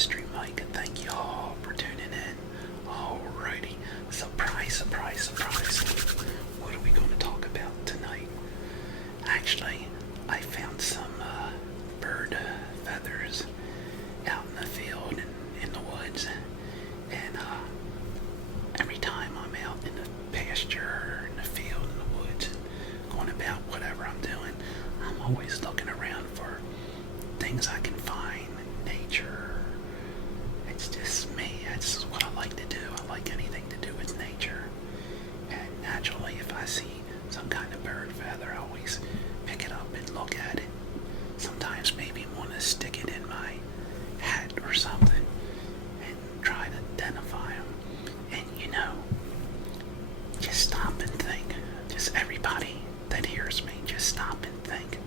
Mystery Mike, and thank you all for tuning in. Alrighty, surprise, surprise, surprise. What are we going to talk about tonight? Actually, I found some bird feathers out in the field and in the woods, and every time I'm out in the pasture or in the field in the woods and going about whatever I'm doing, I'm always looking around for things I can find in nature. It's just me. That's what I like to do. I like anything to do with nature. And naturally, if I see some kind of bird feather, I always pick it up and look at it. Sometimes maybe want to stick it in my hat or something and try to identify them. And you know, just stop and think. Just everybody that hears me, just stop and think.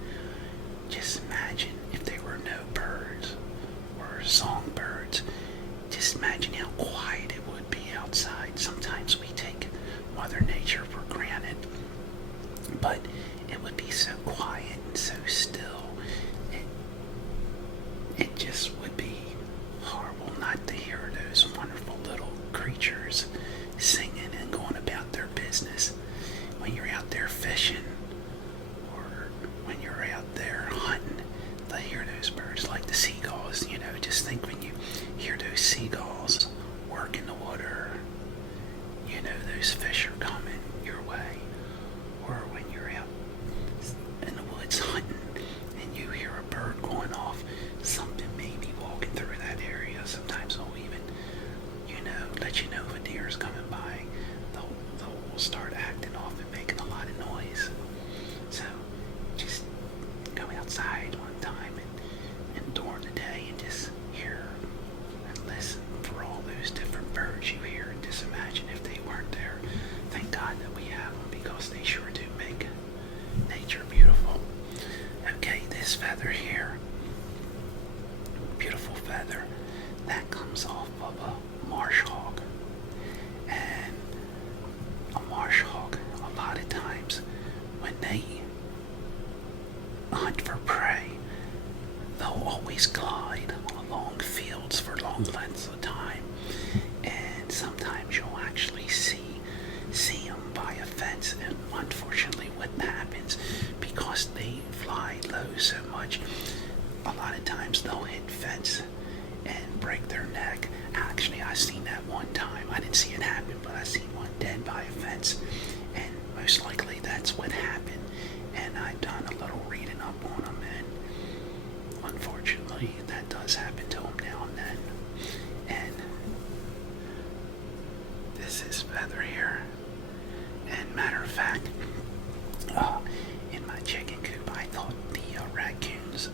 Just imagine if there were no birds or songbirds. Just imagine how quiet it would be outside. Sometimes we take Mother Nature for granted, but it would be so quiet and so still. It just would be horrible not to hear those wonderful little creatures singing and going about their business. When you're out there fishing or when you're out there hunting, to hear those birds like the seagulls, you know, just think when you hear those seagulls work in the water, you know those fish are coming your way. Or when you're out in the woods hunting and you hear a bird going off, something may be walking through that area. Sometimes they'll even, you know, let you know if a deer is coming by. They'll start acting off and making a lot of noise. So just go outside one time and during the day and just hear and listen for all those different birds you hear, and just imagine if they weren't there. Thank God that we have them, because they sure do make nature beautiful. Okay, this feather here, beautiful feather, that comes off of a marsh hog. And a marsh hog, a lot of times when they hunt for prey, they'll always glide along fields for long lengths of time. And sometimes you'll actually see them by a fence. And unfortunately, what happens, because they fly low so much, a lot of times they'll hit fence and break their neck. Actually, I seen that one time. I didn't see it happen, but I seen one dead by a fence, and most likely that's what happened. And I've done a little reading up on them, and unfortunately that does happen to them now and then. And this is feather here. And matter of fact, in my chicken coop, I thought the raccoons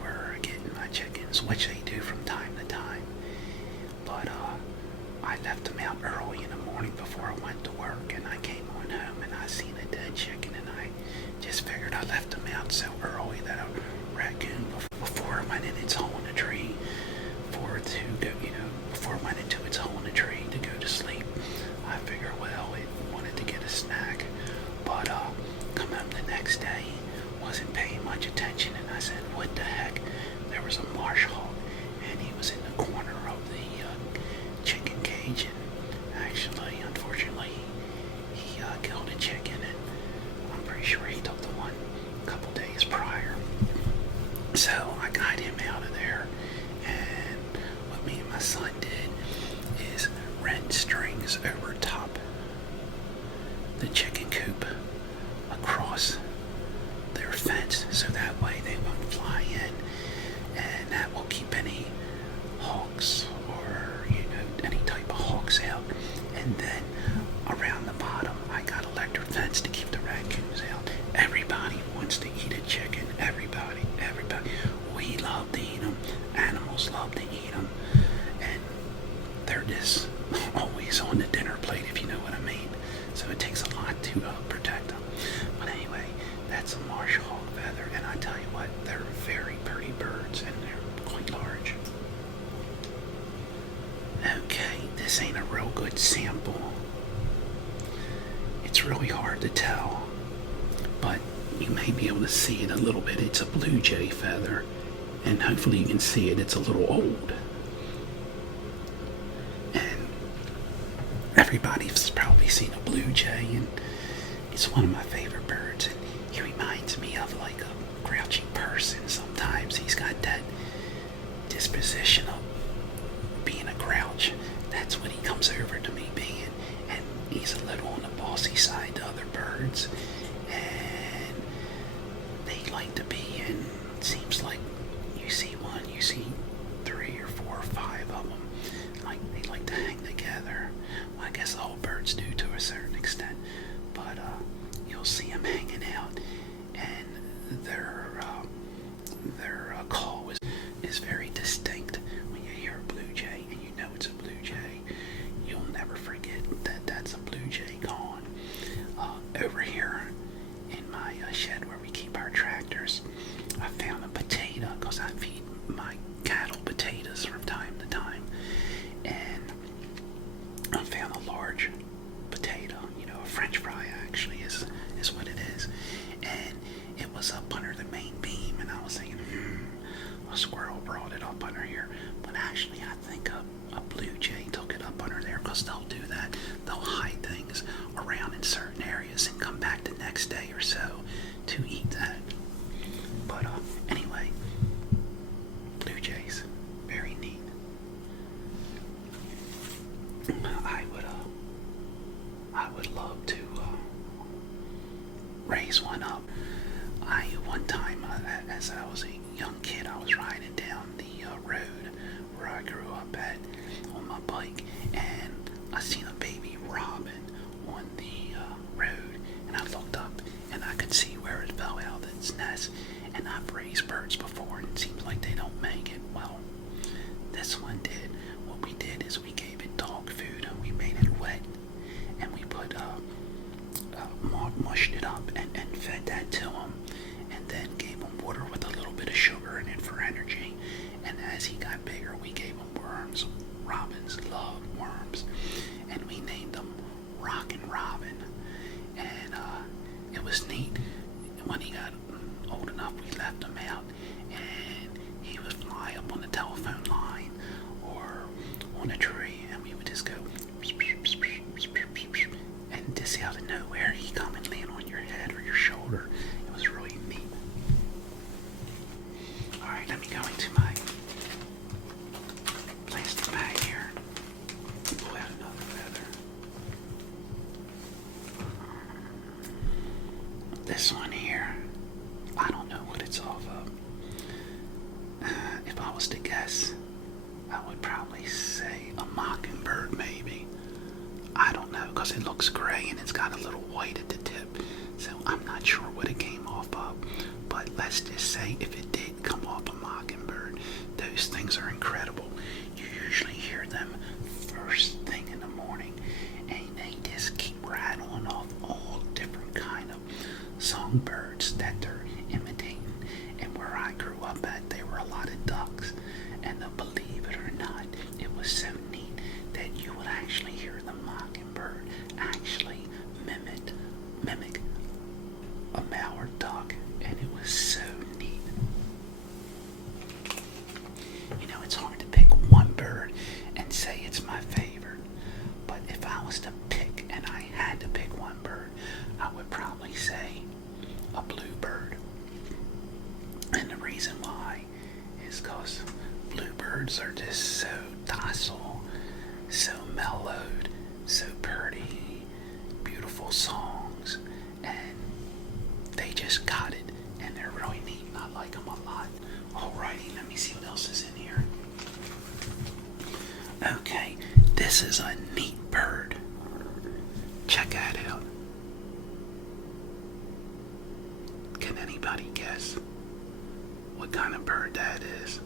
were getting my chickens, which they do from time to time. But I left them out early in the morning before I went to work, and I came on home and I seen a dead chicken, and I just figured I left them out so early that a raccoon, before it went in its hole in the tree, before it went into its hole in the tree to go to sleep, I figured, well, it wanted to get a snack. But come home the next day, wasn't paying much attention, and I said, what the heck? There was a marsh hog, and he was in the corner of the chicken cage, and actually, unfortunately, he killed a chicken, and I'm pretty sure he took the one a couple days prior. So I got him out of there, and what me and my son did is rent strings over top the chicken coop across their fence, so that way they won't fly in, and that will keep any hawks or any type of hawks out. And then around the bottom I got electric fence to keep the raccoons out. Everybody wants to eat a chicken. Everybody. We love to eat them. Animals love to eat them, and they're just always on the dinner plate, if you know what I mean. So it takes a lot to protect them. But anyway, that's a marsh hog feather, and I tell you what, they're very pretty birds, and they're quite large. Okay, this ain't a real good sample. It's really hard to tell, but you may be able to see it a little bit. It's a blue jay feather, and hopefully you can see it. It's a little old. everybody's probably seen a blue jay, and it's one of my favorite birds. And he reminds me of like a grouchy person sometimes. He's got that disposition of being a grouch. That's what he comes over to me being. And he's a little on the bossy side to other birds. And they like to be in, seems like you see one, you see 3 or 4 or 5 of them. Like they like to hang together. Well, I guess all birds do to a certain extent. But you'll see them hanging out, and their call is very distinct. When you hear a blue jay and you know it's a blue jay, you'll never forget that that's a blue jay calling. Over here in my shed where we keep our tractors, I found a potato, because I feed my cattle potatoes from time to time, and I found a large potato, a French fry actually is what it is, and it was up under the main beam, and I was thinking, a squirrel brought it up under here, but actually I think a blue jay took it up under there, because they'll do that. They'll hide things around in certain areas and come back the next day or so to eat that. But anyway, blue jays, very neat. I would love to raise one up. One time, as I was a young kid, I was riding down the road where I grew up at on my bike, and I seen a baby robin on the road, and I looked up and I could see where it fell out of its nest. And I've raised birds before, and it seems like they don't make it. Well, this one did. What we did is we gave it dog food, and we made it wet, and we put mushed it up and fed that to him, and then gave him water with a little bit of sugar in it for energy. And as he got bigger, we gave him worms. Robins love worms, and we named him Rockin' Robin. And it was neat. When he got old enough, we left him out, and he would fly up on the telephone line or on a tree, and we would just go, and just out of nowhere, he'd come and land on your head or your shoulder. It was really neat. Alright, let me go into my plastic bag here. Pull out another feather. This one here, I don't know what it's off of. If I was to guess, I would probably say a mockingbird, maybe. I don't know, because it looks gray and it's got a little white at the tip, so I'm not sure what it came off of. But let's just say if it did come off a mockingbird, those things are incredible. You usually hear them first thing in the morning, and they just keep rattling off all different kind of songbirds that they're imitating. And where I grew up at, there were a lot of ducks, and believe it or not, it was so neat that you would actually hear the mockingbird actually mimic a mallard duck, and it was so neat. It's hard to pick one bird and say it's my favorite, but if I was to pick, and I had to pick one bird, I would probably say a bluebird. And the reason why is because bluebirds are just so docile, so mellowed, so pretty, beautiful songs, and they just got it, and they're really neat, and I like them a lot. Alrighty, let me see what else is in here. Okay, this is a neat bird. Check that out. Can anybody guess what kind of bird that is?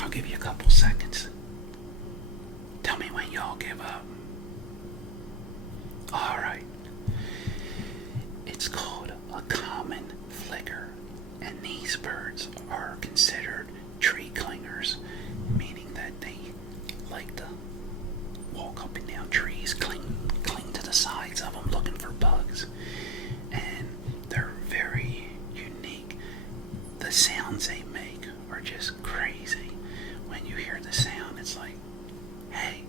I'll give you a couple seconds. Tell me when y'all give up. Alright. It's called a common flicker, and these birds are considered tree clingers, meaning that they like to walk up and down trees, cling to the sides of them looking for bugs, and they're very unique. The sounds they make are just crazy. When you hear the sound, it's like, hey,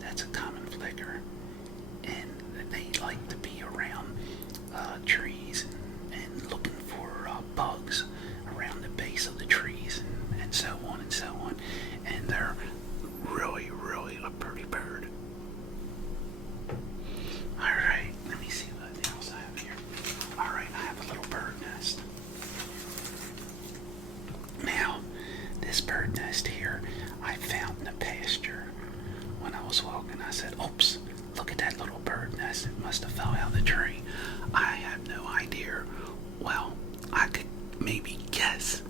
that's a common flicker. And they like to be around trees and looking for bugs around the base of the trees and so on and so on. And they're really, really a pretty bird. Alright, let me see what else I have here. Alright, I have a little bird nest. Now, this bird nest here, I found in the pasture when I was walking. I said, oops, look at that little bird nest. It must have fell out of the tree. I have no idea. Well, I could maybe guess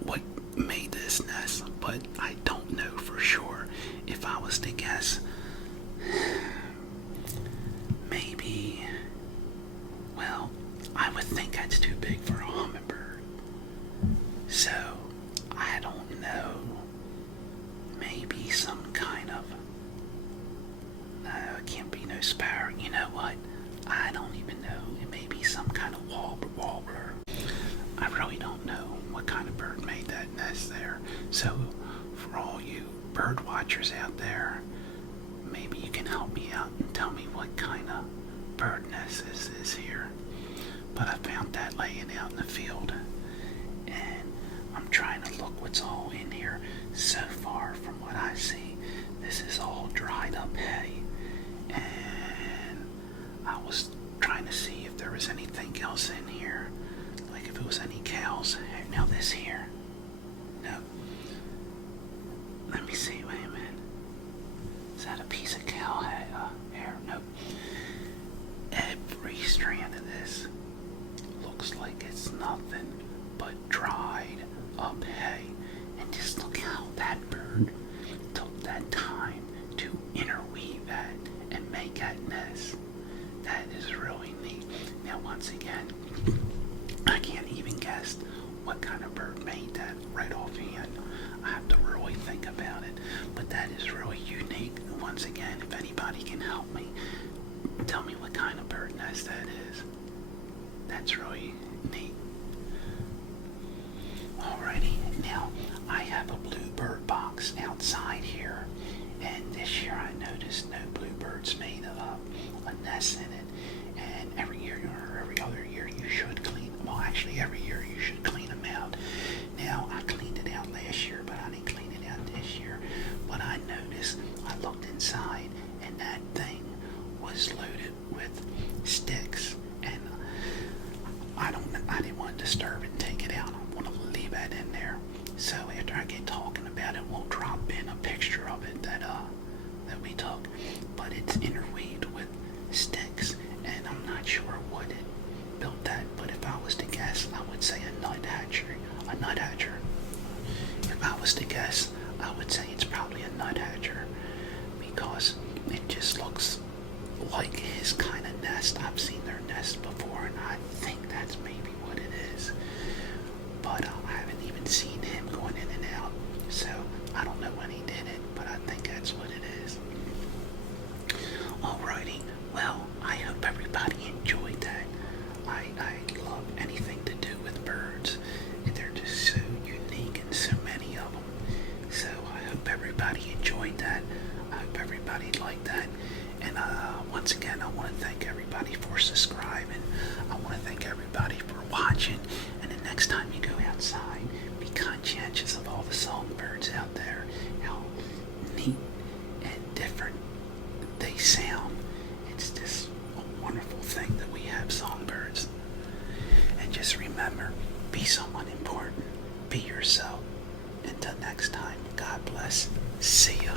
what made this nest, but I don't know for sure. If I was to guess, maybe, well, I would think that's too big for a hummingbird. So, I don't know. Maybe some kind of, no, it can't be no sparrow. You know what? I don't even know. It may be some kind of warbler. I really don't know what kind of bird made that nest there. So, for all you bird watchers out there, maybe you can help me out and tell me what kind of bird nest this is here. But I found that laying out in the field, and I'm trying to look what's all in here. So far, from what I see, this is all dried up hay, and I was trying to see if there was anything else in here, like if it was any cows. Now this here, no. Let me see. Wait a minute. Is that a piece of cow hair? No. Every strand of this looks like it's nothing but dried up hay. And just look how that bird took that time to interweave that and make that nest. That is really neat. Now once again, I can't even guess what kind of bird made that right offhand. I have to really think about it. But that is really unique. Once again, if anybody can help me, tell me what kind of bird nest that is. That's really neat. Alrighty, now I have a bluebird box outside here, and this year I noticed no bluebirds made a nest in it. And every year or every other year you should clean, well actually every year you should clean them out. Now I cleaned it out last year, but I didn't clean it out this year. But I noticed, I looked inside, and that thing was loaded with sticks, and I didn't want to disturb it and take it out. I want to leave that in there. So after I get talking about it, we'll drop in a picture of it that we took. But it's interweaved with sticks, and I'm not sure what it built that. But if I was to guess, I would say a nuthatcher. A nuthatcher. If I was to guess, I would say it's probably a nuthatcher, because it just looks like his kind of nest. I've seen their nest before, and I think that's maybe what it is. But I haven't even seen him going in and out, so I don't know when he did it, but I think that's what it is. Alrighty, well, I hope everybody enjoyed that. I love anything to do with birds. They're just so unique, and so many of them. So I hope everybody enjoyed that. I hope everybody liked that. And once again, I want to thank everybody for subscribing. I want to thank everybody for watching. And the next time you go outside, be conscientious of all the songbirds out there, how neat and different they sound. It's just a wonderful thing that we have songbirds. And just remember, be someone important. Be yourself. Until next time, God bless. See ya.